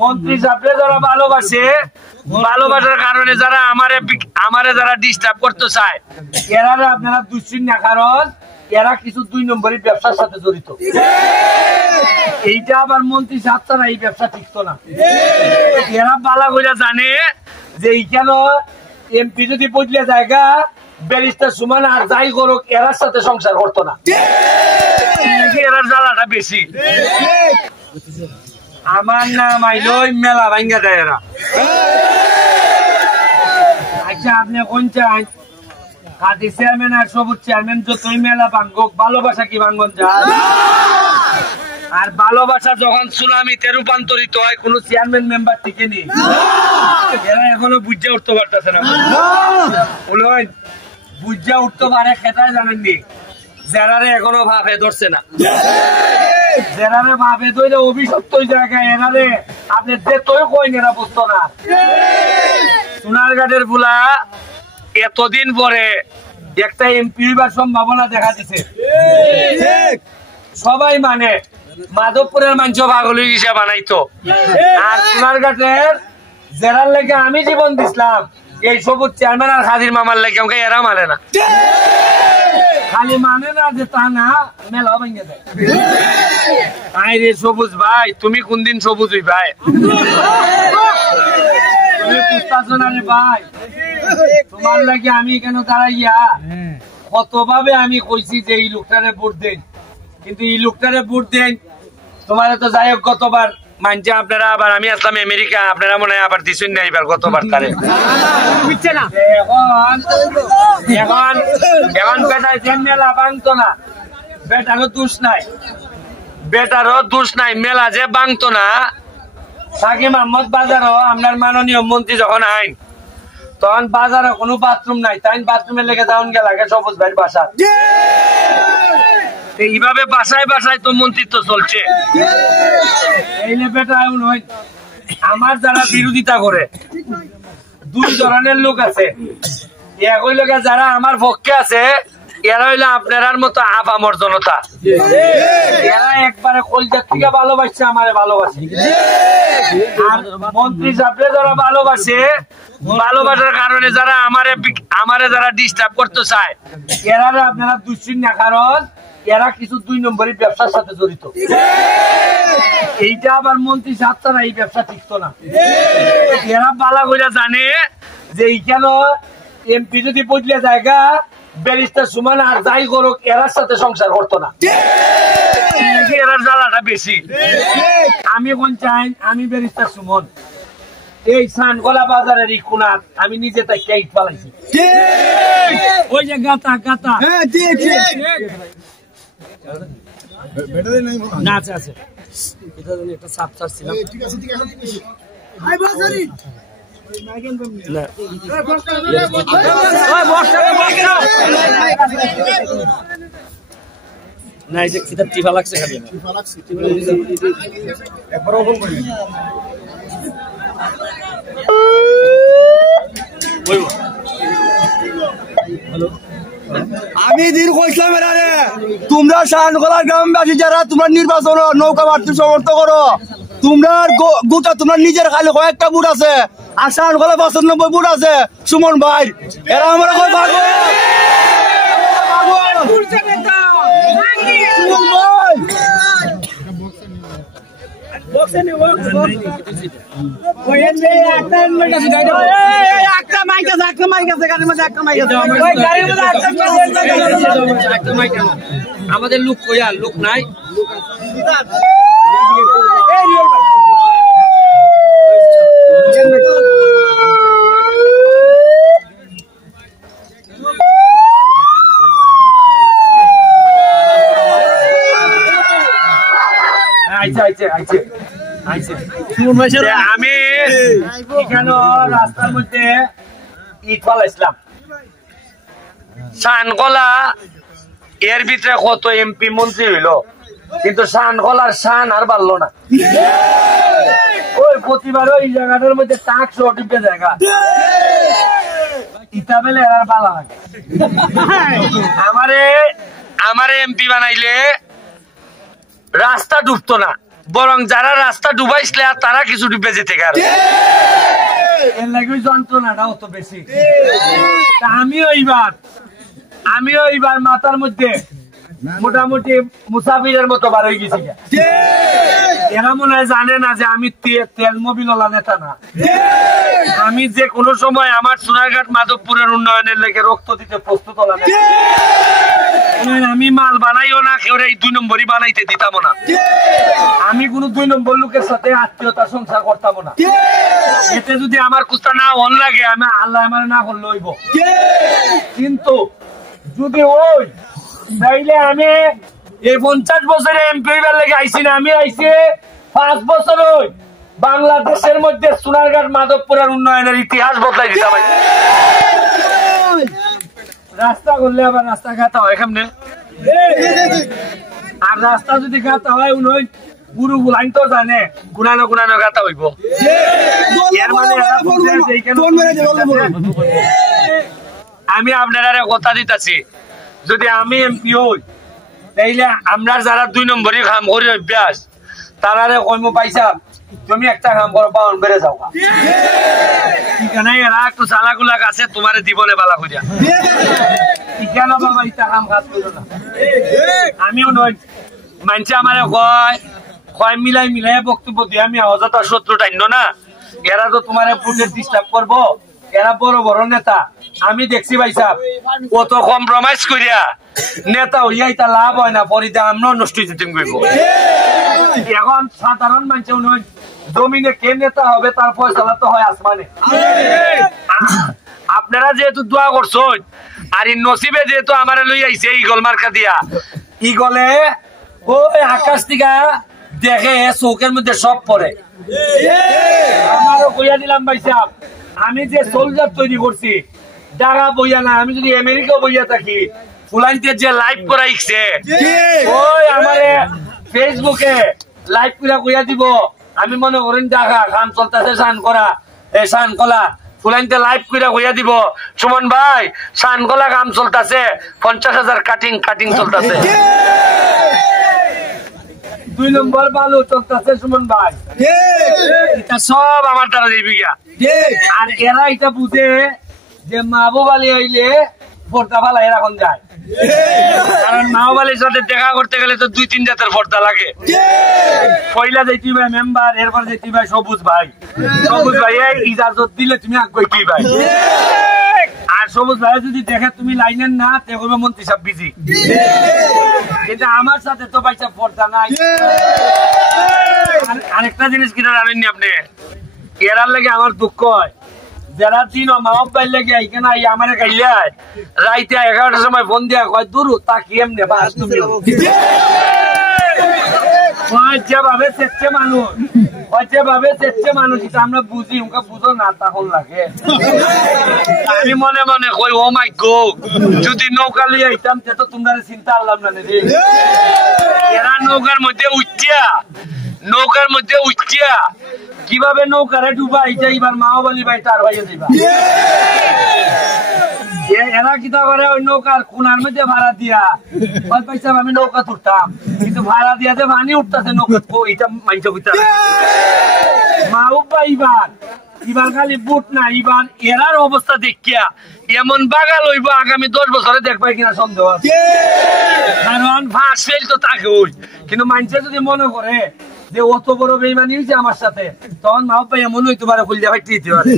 মন্ত্রী সাহেবরে যারা ভালোবাসে, ভালোবাসার কারণে যারা আমারে যারা ডিস্টার্ব করতে চায়, এরা আপনারা দুশ্চিন না, কারণ এরা কিছু 2 নম্বরী ব্যবসার সাথে জড়িত। এইটা আবার মন্ত্রী সাহেব ছাড়া এই ব্যবসা টিকতো না। এরা বালা কইরা জানে যে এইখানে এমপি যদি বদলে জায়গা ব্যারিস্টার সুমান আর যাই করুক এরার সাথে সংসার করতো না। এরার জ্বালাটা বেশি। আমার নাম আইলো মেলা ভাঙ্গা দেয় এরা। আচ্ছা আপনি কোন চান? কাজী চেয়ারম্যান আর সবুজ চেয়ারম্যান যতই মেলা ভাঙ্গুক, ভালোবাসা কি ভাঙ্গন যায়? আর ভালোবাসা যখন সুনামিতে রূপান্তরিত হয় কোন চেয়ারম্যান মেম্বার থেকে নি, এরা এখনো বুঝা উঠতে পারতেছে না। বুঝা উঠতে পারে খেতায় জানেননি, যারারে এখনো ভাবে ধরছে না। যারারে ভাবে ধরে অভিশপ্ত জায়গায় এনারে আপনি যেতই কইন এরা বুঝতো না। সোনারঘাটের বুলা এতদিন পরে একটা এমপি হইবার সম্ভাবনা দেখা দিছে। সবাই মানে মাধবপুরের মানুষ পাগল হিসেবে বানাইতো, আর সোনারঘাটের জেরার লেগে আমি জীবন দিছিলাম, এই সবুজ চেয়ারম্যান আর হাজির মামার লেগে আমাকে এরা মানে না। খালি মানে না যে তা না, মেলা ভেঙে যায়। আরে সবুজ ভাই, তুমি কোন দিন সবুজ হই ভাই? তুমি বুঝতেছো না রে ভাই, তোমার লাগে আমি কেন দাঁড়াইয়া কতভাবে আমি কইছি যে এই লোকটারে ভোট দেন, কিন্তু এই লোকটারে ভোট দেন তোমার তো যাই হোক গতবার মানছে আপনারা, আবার আমি আসলাম আমেরিকা, আপনারা মনে হয় আবার দিচ্ছেন না এবার গতবার তারে। এখন বেটায় যে মেলা ভাঙতো না, বেটারও দোষ নাই, বেটারও দোষ নাই, মেলা যে ভাঙতো না। সাকিব আহমদ বাজারও আপনার মাননীয় মন্ত্রী যখন আইন, তখন বাজারে কোনো বাথরুম নাই, তাই বাথরুমের লেগে যাওন গেল আগে সবুজ ভাইয়ের বাসা। এইভাবে বাসায় বাসায় তো মন্ত্রিত্ব চলছে। এইলে বেটা নয়, আমার যারা বিরোধিতা করে 2 ধরনের লোক আছে। এক হইল যারা আমার পক্ষে আছে, এরা হইলো আপনার মতো আপামর জনতা। এরা একবারে কলজার থেকে ভালোবাসছে, আমারে ভালোবাসে। আর মন্ত্রী সাহেবরে যারা ভালোবাসে, ভালোবাসার কারণে যারা আমারে যারা ডিস্টার্ব করতে চায়, এরা আপনারা দুশ্চিন না, কারণ এরা কিছু 2 নম্বরী ব্যবসার সাথে জড়িত। এইটা আবার মন্ত্রী সাহেব ছাড়া এই ব্যবসা টিকতো না। এরা বালা কইরা জানে যে এইখানে এমপি যদি বদলে জায়গা ব্যারিস্টার সুমান আর যাই করুক এরার সাথে সংসার করতো না। এরার জ্বালাটা বেশি। আমি কোন চাই? আমি ব্যারিস্টার সুমন এই সানগোলা বাজারের এই কোনার আমি নিজে তাই কেট পালাইছি। ওই যে গাতা গাতা না আছে আছে, এটা জানি একটা সাপ ছাড়ছিলাম। ঠিক আছে ঠিক আছে ঠিক আছে। আই বাজারি না এই যে কিটা টিফা লাগছে, খালি টিফা লাগছে একবার ওপেন করি। হ্যালো, আমি দিন কইছিলাম এরারে তোমরা শানগোলা গ্রামবাসী যারা তোমরা নির্বাচন নৌকা মারতে সমর্থ করো, তোমরা গোটা তোমরা নিজের খালি কয়েকটা বুট আছে, আর শানগোলা 95 বুট আছে সুমন ভাই, এরা আমরা কই ভাগো আমাদের লোক কইয়া লোক নাই। আমি এখানে রাস্তার মধ্যে ইট ফালাইছিলাম, শানগোলা এর ভিতরে কত এমপি মন্ত্রী হইল, কিন্তু শানগোলার শান আর বাড়লো না। ওই প্রতিবার ওই জায়গাটার মধ্যে টাক সঠিক জায়গা ইটা বেলে আর বালা লাগে। আমারে এমপি বানাইলে রাস্তা ডুবতো না, বরং যারা রাস্তা ডুবাইছিল তারা কিছু ডুবে যেতে পারে এর লাগে যন্ত্রণাটা অত বেশি আমিও এইবার মাথার মধ্যে মোটামুটি মুসাফিরের মতো বার হয়ে গেছি এরা মনে হয় জানে না যে আমি তেল মোবিলওয়ালা নেতা না আমি যে কোনো সময় আমার সোনারঘাট মাধবপুরের উন্নয়নের লেগে রক্ত দিতে প্রস্তুত হলাম আমি মাল বানাইও না কেউ এই 2 নম্বরই বানাইতে দিতাম না আমি কোন 2 নম্বর লোকের সাথে আত্মীয়তা সংসার করতাম না এতে যদি আমার কুস্তা না অন লাগে আমি আল্লাহ আমার না করলে হইব কিন্তু যদি ওই তাইলে আমি এই 50 বছরে এমপি লেগে আইসি না আমি আইসি 5 বছর ওই বাংলাদেশের মধ্যে সোনারঘাট মাধবপুরের উন্নয়নের ইতিহাস বদলাই দিতে পারি রাস্তা করলে আবার রাস্তা গাঁথা হয় কেমনে আর রাস্তা যদি গাঁথা হয় উনি গুরু গুলাইন তো জানে গুনানো গাঁথা হইব এর মানে আমি আপনারা কথা দিতেছি যদি আমি এমপি হই তাইলে আমরা যারা 2 নম্বরই কাম করি অভ্যাস তারারে কইম পাইছা তুমি একটা কাম করো পাউন বেড়ে যাও এখানে এরা একটু চালাগুলাক আছে তোমারে দিবলে বালা করিয়া কেন বাবা ইটা কাম কাজ করো না আমিও নয় মানছে আমারে কয় মিলাই বক্তব্য দিয়ে আমি অযথা শত্রু টাইন না এরা তো তোমার পুজোর ডিস্টার্ব করবো এরা বড় বড় নেতা আমি দেখছি ভাই সাহেব কত কম্প্রোমাইজ করিয়া নেতা হইয়া এটা লাভ হয় না পরিদা আমরা নষ্ট হইতে কইব এখন সাধারণ মানুষ জমিনে কে নেতা হবে তার ফয়সালা তো হয় আসমানে আপনারা যেহেতু দোয়া করছেন আর এই নসিবে যেহেতু আমার লই আইছে ইগল মার্কা দিয়া ইগলে ওই আকাশ থেকে দেখে চৌকের মধ্যে সব পড়ে আমারও কইয়া দিলাম ভাই সাহেব আমি যে সোলজার তৈরি করছি ঢাকা বইয়া না আমি যদি আমেরিকা বইয়া থাকি ফুলাইতে যে লাইভ করাইছে ওই আমারে ফেসবুকে লাইভ করে কইয়া দিব আমি মনে করেন ঢাকা কাম চলতেছে শান কলা ফুলাইতে লাইভ করে কইয়া দিব সুমন ভাই শান কলা কাম চলতেছে 50,000 কাটিং চলতেছে 2 নম্বর বালু চলতেছে সুমন ভাই এটা সব আমার দ্বারা দিবি গিয়া আর এরা এটা বুঝে যে মাহবুব আলী হইলে পর্দা ফালাই এখন যায় কারণ মাহবুব আলীর সাথে দেখা করতে গেলে তো 2-3 জাতের পর্দা লাগে পয়লা যেটি ভাই মেম্বার এরপর যেটি ভাই সবুজ ভাই ইজাজত দিলে তুমি আগে কি ভাই আর সবুজ ভাই যদি দেখে তুমি লাইনের না দেখবে মন্ত্রী সাহেব বিজি কিন্তু আমার সাথে তো ভাই সাহেব পর্দা নাই আরেকটা জিনিস কিনা জানেননি আপনি এরার লাগে আমার দুঃখ হয় যারা দিন মাহবুব ভাই লেগে এখানে আমার গাইলে রাইতে 11টার সময় ফোন দিয়া কয় দূর তা কি এমনি বাস তুমি যেভাবে চেচ্ছে মানুষ এটা আমরা বুঝি ওকে বুঝো না তখন লাগে আমি মনে কই ও মাই গড যদি নৌকা লিয়ে আইতাম তো তোমরা চিন্তা আনলাম না রে এরা নৌকার মধ্যে উঠিয়া কিভাবে নৌকারে ডুবা এটা এবার মাহবুব ভাই তার ভাইয়া দিবা এরা কিতা করে ওই নৌকার কোনার মধ্যে ভাড়া দিয়া পয়সা আমি নৌকা তুলতাম কিন্তু ভাড়া দিয়া যে পানি উঠতেছে নৌকা এটা মাইনছে মাহবুব ভাই এবার খালি বুট না এবার এরার অবস্থা দেখিয়া এমন বাগাল হইব আগামী 10 বছরে দেখবাই কিনা সন্দেহ আছে কারণ ফাঁস ফেল তো তাকে ওই কিন্তু মাইনছে যদি মনে করে যে অত বড় বেইমানি হয়েছে আমার সাথে তখন মাহবুব ভাই এমন হইতে পারে খুলতে ভাই দিতে পারে